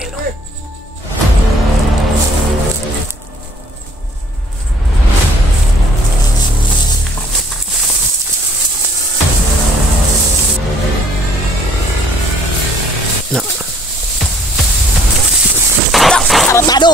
baril. No. Tarantado!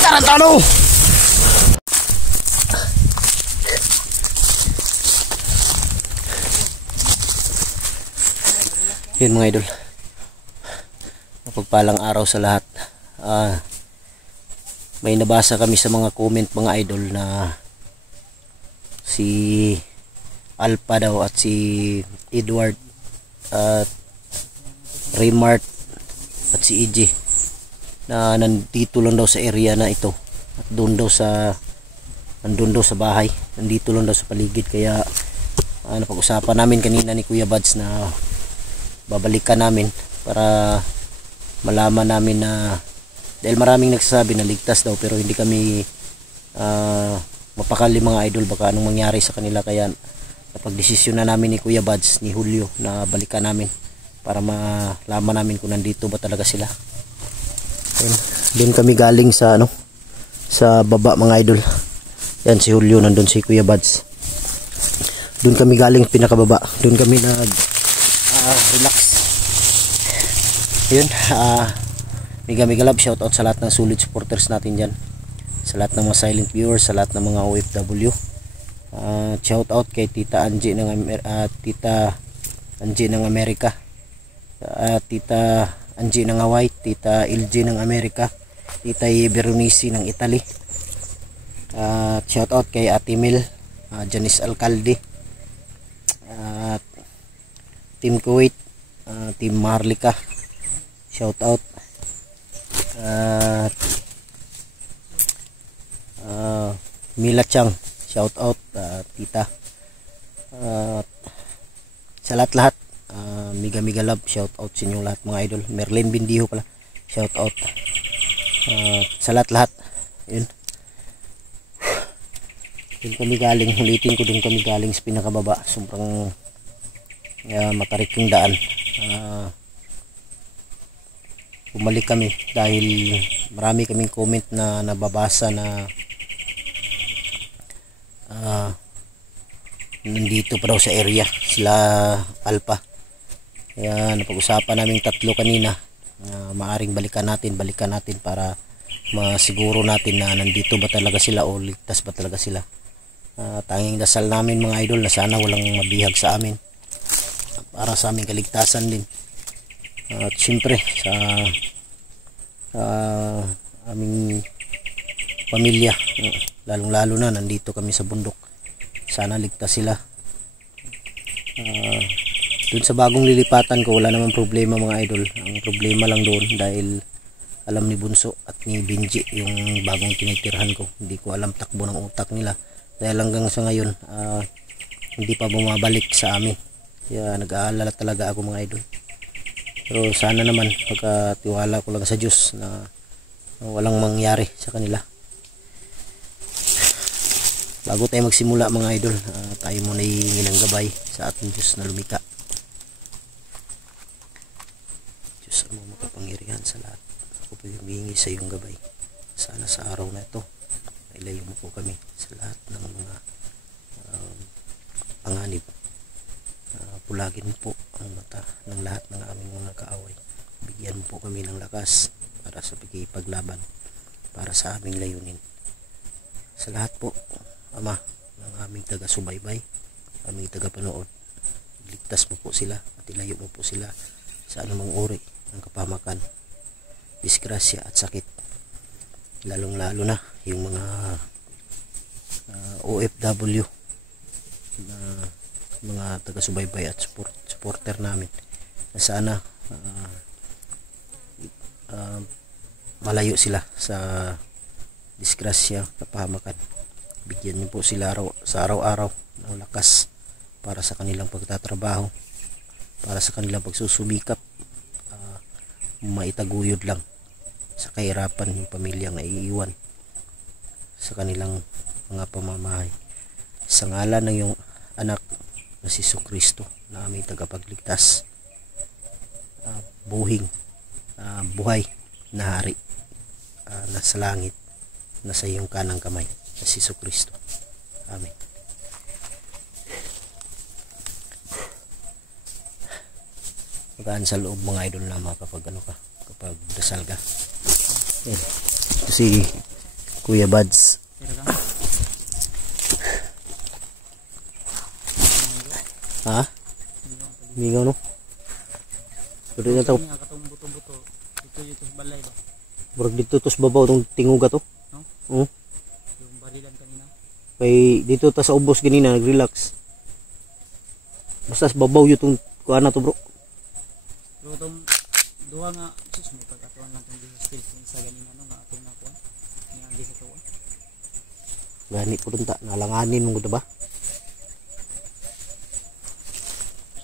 Tarantado! Yun mga idol, mapagpalang araw sa lahat. May nabasa kami sa mga comment mga idol na si Alpha daw at si Edward at Raymart at si EJ na nandito lang daw sa area na ito at doon daw sa nandun daw sa bahay, nandito lang daw sa paligid. Kaya napag-usapan namin kanina ni Kuya Buds na babalikan namin para malaman namin na, dahil maraming nagsasabi na ligtas daw pero hindi kami mapakali mga idol, baka anong mangyari sa kanila. Kaya napagdesisyon na namin ni Kuya Buds, ni Julio, na balikan namin para malaman namin kung nandito ba talaga sila. Doon kami galing sa sa baba mga idol. Yan si Julio, nandun si Kuya Buds. Doon kami galing pinakababa, doon kami relax. Yun, mega love, shout out sa lahat ng solid supporters natin dyan, sa lahat ng mga silent viewers, sa lahat ng mga OFW. Shout out kay Tita Angie ng Amerika, Tita Angie ng Hawaii, Tita LG ng Amerika, Tita Beronice ng Italy. Shout out kay Ate Mel, Janice Alcalde, Team Kuwait, Team Marlika, shout out. Mila Chang, shout out. Tita, sa lahat mega love, shout out sa inyo lahat mga idol. Merlin Bindiho pala, shout out. Sa lahat yun. Doon kami galing, ulitin ko, doon kami galing sa pinakababa. Sobrang matarik yung daan. Bumalik kami dahil marami kaming comment na nababasa na nandito pa daw sa area sila Alpha. Kaya napag-usapan namin tatlo kanina na maaring balikan natin para masiguro natin na nandito ba talaga sila o ligtas ba talaga sila. Tanging dasal namin mga idol na sana walang mabihag sa amin, para sa aming kaligtasan din. At siyempre sa aming pamilya, lalong lalo na nandito kami sa bundok, sana ligtas sila. Dun sa bagong lilipatan ko wala namang problema mga idol. Ang problema lang doon, dahil alam ni Bunso at ni Benji yung bagong tinitirhan ko, hindi ko alam takbo ng utak nila, dahil hanggang sa ngayon hindi pa bumabalik sa amin. Kaya nag-aalala talaga ako mga idol. Pero sana naman pagkatiwala ko lang sa Diyos na walang mangyari sa kanila. Bago tayo magsimula mga idol, tayo muna hihingi ng gabay sa ating Diyos na lumika. Diyos ang makapangyarihan sa lahat, ako po humihingi sa iyong gabay. Sana sa araw na ito ilayo mo po kami sa lahat ng mga panganib. Pulagin mo po ang mata ng lahat ng aming mga kaaway. Bigyan mo po kami ng lakas para sa pagkipaglaban, para sa aming layunin. Sa lahat po, Ama, ng aming taga-subaybay, aming taga-panood, ligtas mo po sila at ilayo mo po sila sa anumang uri ng kapamakan, disgrasya at sakit. Lalong lalo na yung mga OFW na mga taga-subaybay at supporter namin, na sana malayo sila sa disgrasya, kapahamakan. Bigyan niyo po sila sa araw-araw ng lakas para sa kanilang pagtatrabaho, para sa kanilang pagsusumikap, maitaguyod lang sa kahirapan yung pamilyang naiiwan sa kanilang mga pamamahay. Sa ngalan ng iyong anak na si Jesucristo na aming tagapagligtas, buhing buhay na hari, nasa langit, nasa iyong kanang kamay, na si Jesucristo. Amen. Magaan sa loob mga idol na kapag kapag dasal ka. Yan. Ito si Kuya Buds. Ha? Mingaw no? Pero na tao. Dito sa balay ba? Burag dito tos babaw tong tinguga to. No? Yung barilan kanina. May dito ta sa ubos ganina nag-relax. Basta sa babaw yung tong kuana to bro. Pero itong duha nga, sus may pagkatuan lang itong steel sa ganina no, nga atong nakuha. Nga sa tuwa. Gani po dun ta, nalanganin mong ba?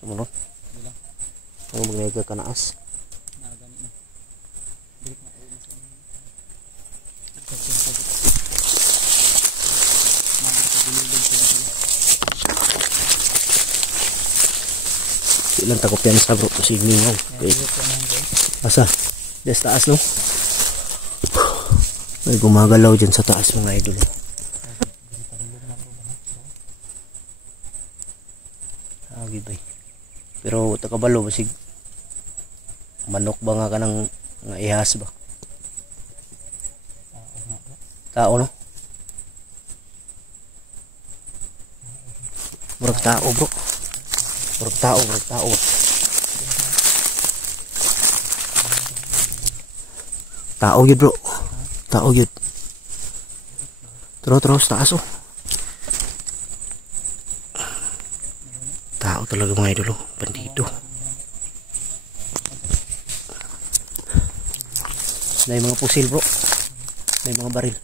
Sumunod. Bilang. Ang magnaga ka naas. Nagani na. Bilik na ulo sa inyo. Ilang takop yan sa bro kasi mingaw. Okay. Asa? Des taas no? Ay gumagalaw dyan sa taas mga idol. Agi bay. Pero takabalo basig manok ba nga kanang nga ihas ba? Tao no? Murag tao bro. Murag tao. Tao yun bro. Tao yun. Terus taas oh. Tao talaga mga idol oh. Bandido. May mga pusil bro. May mga baril.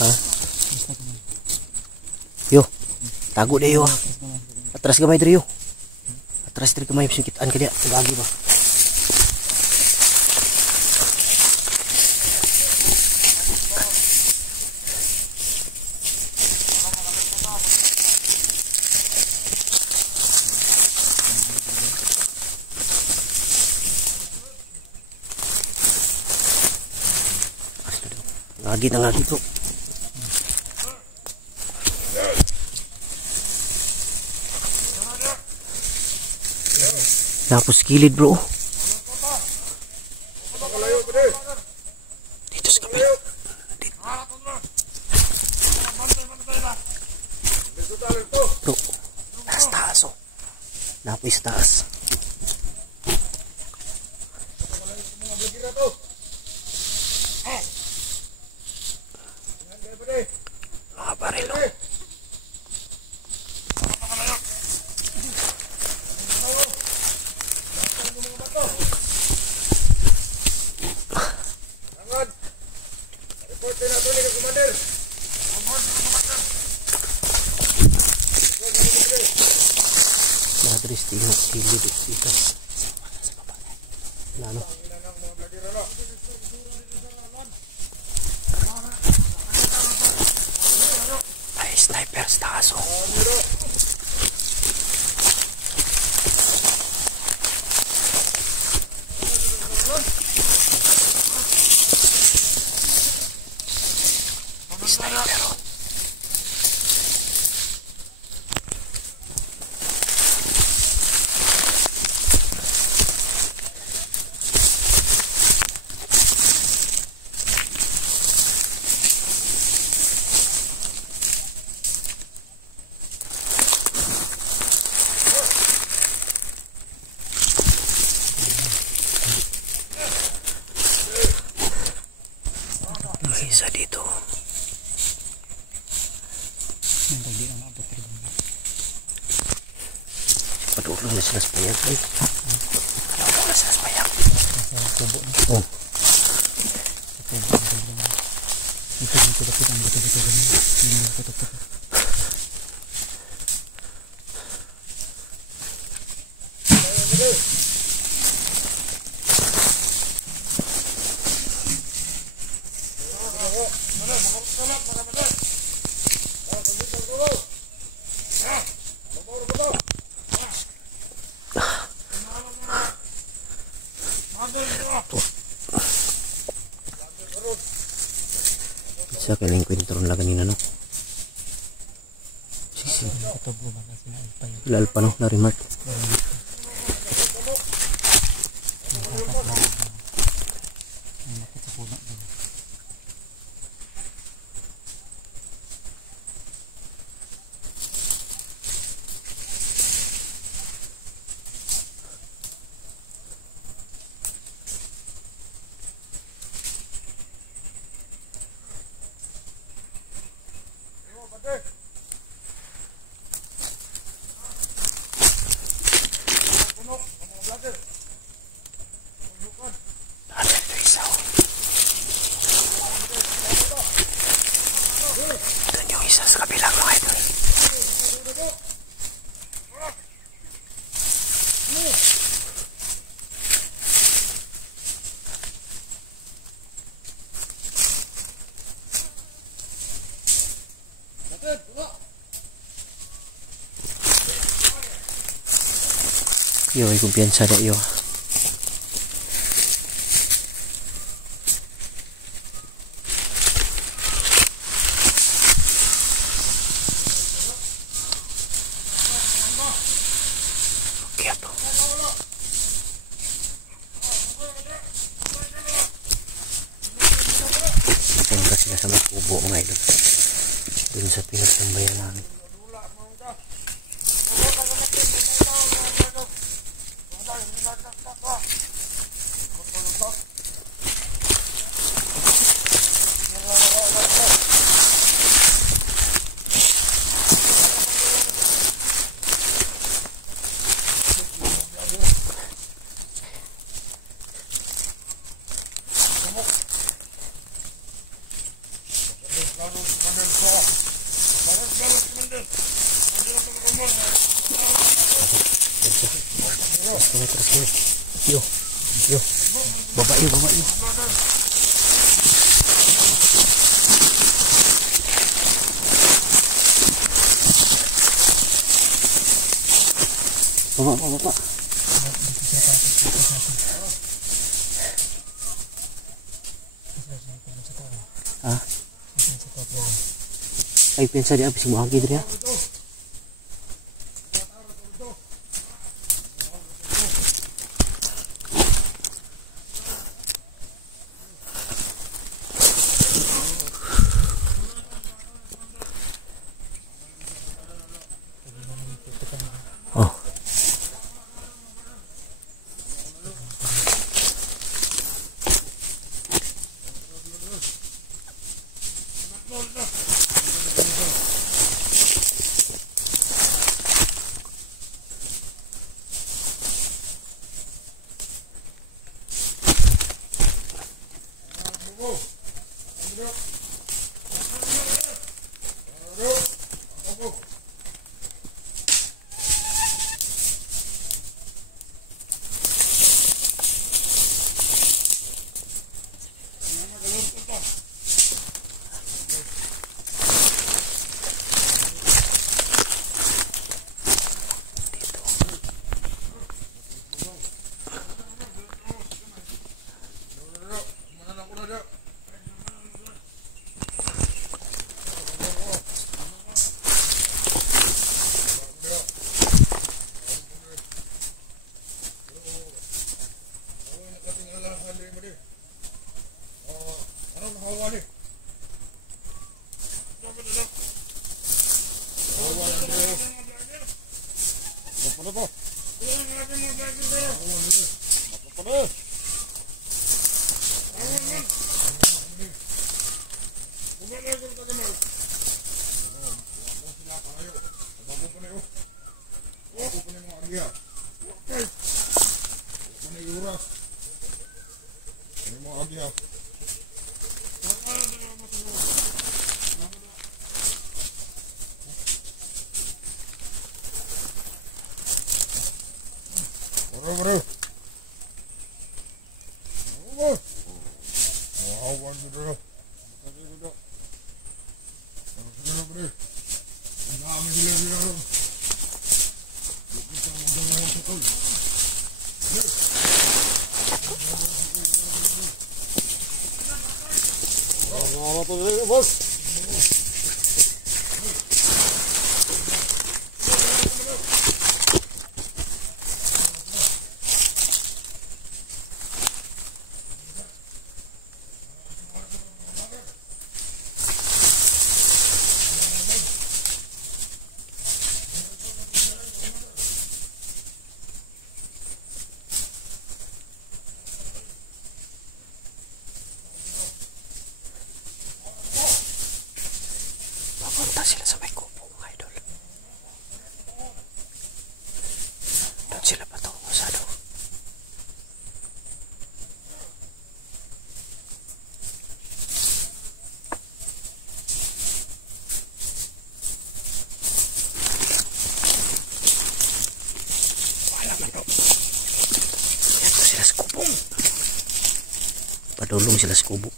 Ha? Yo. Tago deh yo. Atras gamay diri yo. Atras diri gamay sikitaan ka dia. Lagi ba? Lagi na nga dito. Tapos kilid bro. Dito sa kabila. Bro, taas oh. Napis taas. Mga barilo. Madris tingok kilid dito. Ano? Ay, sniper sa taas oh. Sniper oh. May isa dito. Padulong na sila sa payag. Padulong na sila sa payag. Oh. Sa kaling kwentron lang kanina, no? Sisi. Ilal pa, no? Na-remark. Yo, ay kumpiyansa na iyo. Okay, ato. Punta sila sa mga kubo mga idol. Dun sa pinagsambayan namin. Yo, yo, baba yo, baba yo. Baba, baba, baba. Ah? Ay, pensa di abis mo angki diri ha. Oh. Papunta sila sa may kubo, mga idol. Doon sila patungo sa daw. Wala man daw. Ito sila sa kubo. Padulong sila sa kubo.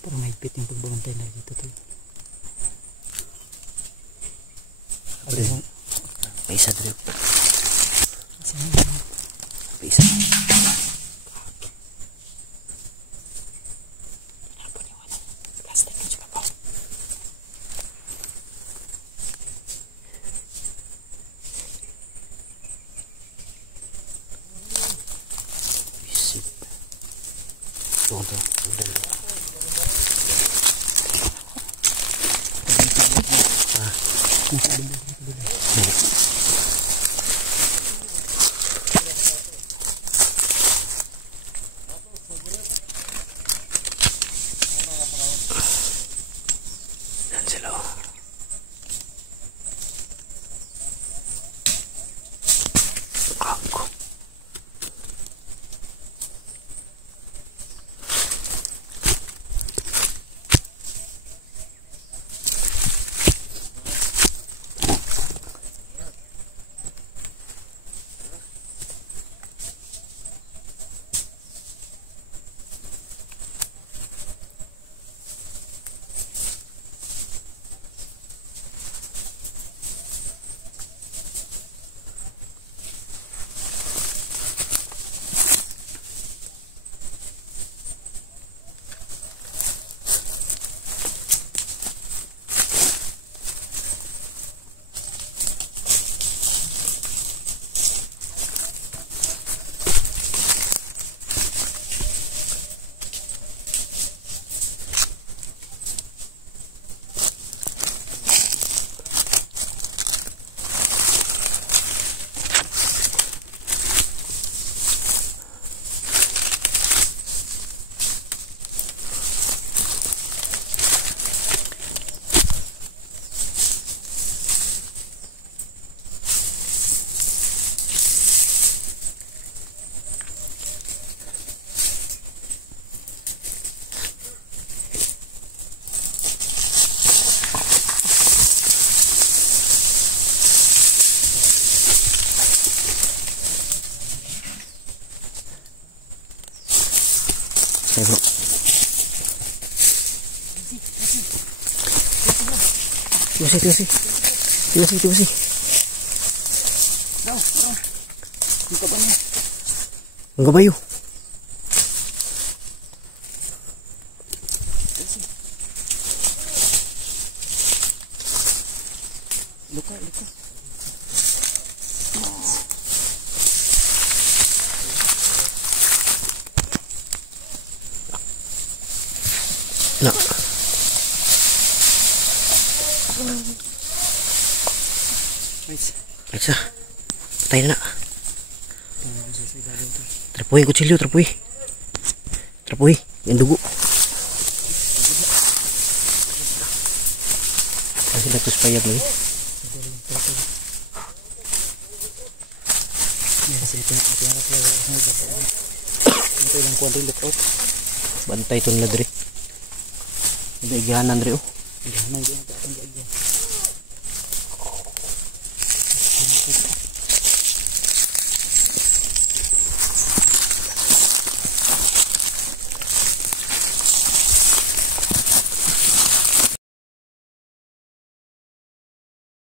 Parang mahigpit yung pagbabantay na dito to. May isa dito. May isa. Yan sila. Ako. Bro. Tiba sih. Enggak bayu. Luka. Nak. Periksa. Patayin na. Trapuhin kutsilyo, trapuhin. Yung dugo. Kasi natus payag lagi. Bantay ito nila dre. Hindi, igahanan dre oh. Igahanan dre.